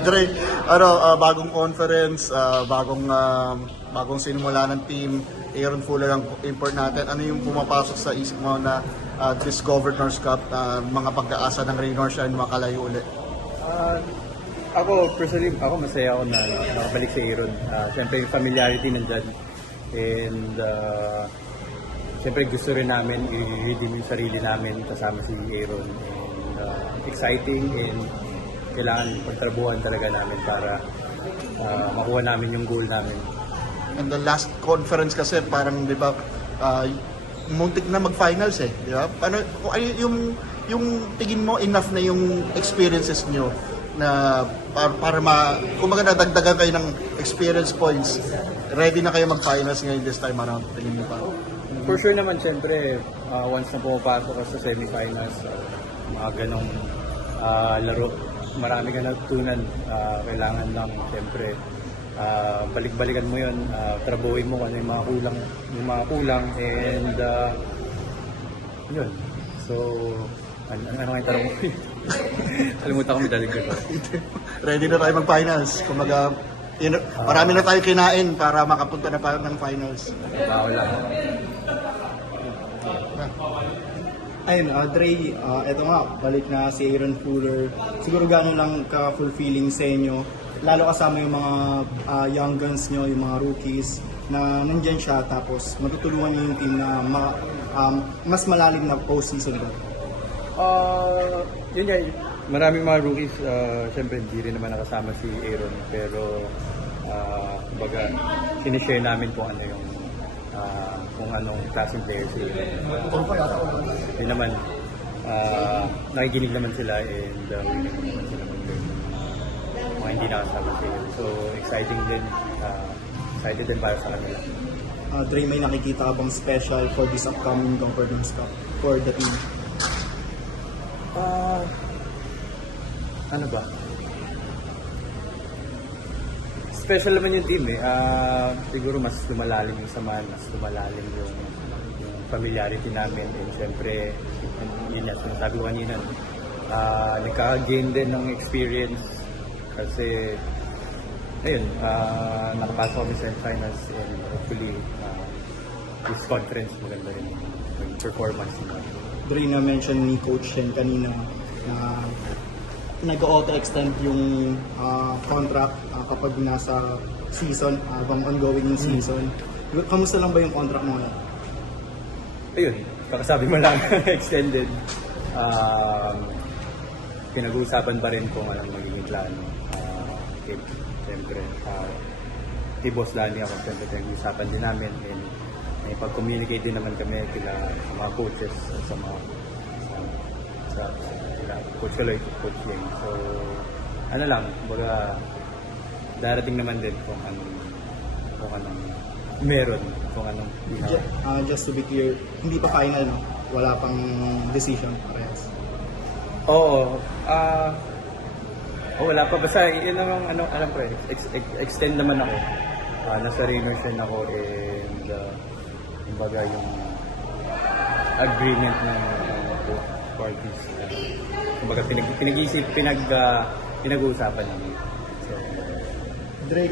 Dre, bagong conference, bagong sinimula ng team, Aaron Fuller ang import natin. Ano yung pumapasok sa isip mo na this Governors Cup, mga pagkaasa ng Raynor Shine makalayo ulit? Ako personally, masaya ako na nakabalik si Aaron. Siyempre yung familiarity nandyan. And siyempre gusto rin namin i-redeem yung sarili namin kasama si Aaron. And exciting and kailangan pagtrabuhan talaga namin para makuha namin yung goal namin. And the last conference kasi parang, di ba, muntik na mag-finals eh, di ba? Ano, yung tingin mo enough na yung experiences nyo na para kumbaga nadagdagan kayo ng experience points, ready na kayo mag-finals ngayon this time around, tingin mo pa? For sure naman, siyempre, once na pumapasok ka sa semifinals, mga ganong laro, marami ka natutunan. Kailangan lang, siyempre, balik-balikan mo yun, trabuhin mo kung ano yung mga kulang, and yun. So, ano nga yung tanong mo? Kalimutan ko medalin ko. Ready na tayo mag-finals. Kumbaga, marami na tayo kinain para makapunta na pa ng finals. Bawal lang. Ayun, Dre, eto nga, balik na si Aaron Fuller. Siguro gano'n lang ka-fulfilling sa inyo, lalo kasama yung mga young guns nyo, yung mga rookies, na nandyan siya, tapos matutulungan niyo yung team na mas malalim na postseason ba? Yun nga, maraming mga rookies, siyempre hindi rin naman nakasama si Aaron, pero baga, sinishare namin kung ano yung kung anong klaseng player si Aaron. Yun naman, nakikinig naman sila and willing naman sila mag-learn mga hindi nakasama si Aaron. So, exciting din para sa kanila. Dre, may nakikita ka bang special for this upcoming Governors Cup for the team? Ano ba? Special naman yung team eh. Siguro mas lumalalim yung samahan, mas lumalalim yung familiarity namin. And syempre, yun yan, sinasabi ko kanina, nagka-gain din ng experience kasi ayun, nakapasok kami sa finals and hopefully this conference maganda rin yung performance nila. Dre, na-mention ni Coach Shen kanina na nag-auto-extend yung contract kapag nasa season, habang ongoing yung season. Kamusta lang ba yung contract mo ngayon? Ayun, kakasabi mo lang, extended. Pinag-uusapan pa rin kung anong magiging plano. Siyempre, kay Boss Danny ako, siyempre pinag-uusapan din namin. And may pag-communicate din naman kami kila mga coaches sa mga Coach Kaloy, Coach Yang. So, ano lang, baga darating naman din kung anong meron, kung anong Just to be clear, hindi pa final, no? Wala pang decision parehas. Oo. Wala pa. Basta yun ang alam ko eh. Extend naman ako. Nasa Raynor Shine ako and kumbaga yung agreement ng parties. Kumbaga pinag-uusapan namin. So, Dre,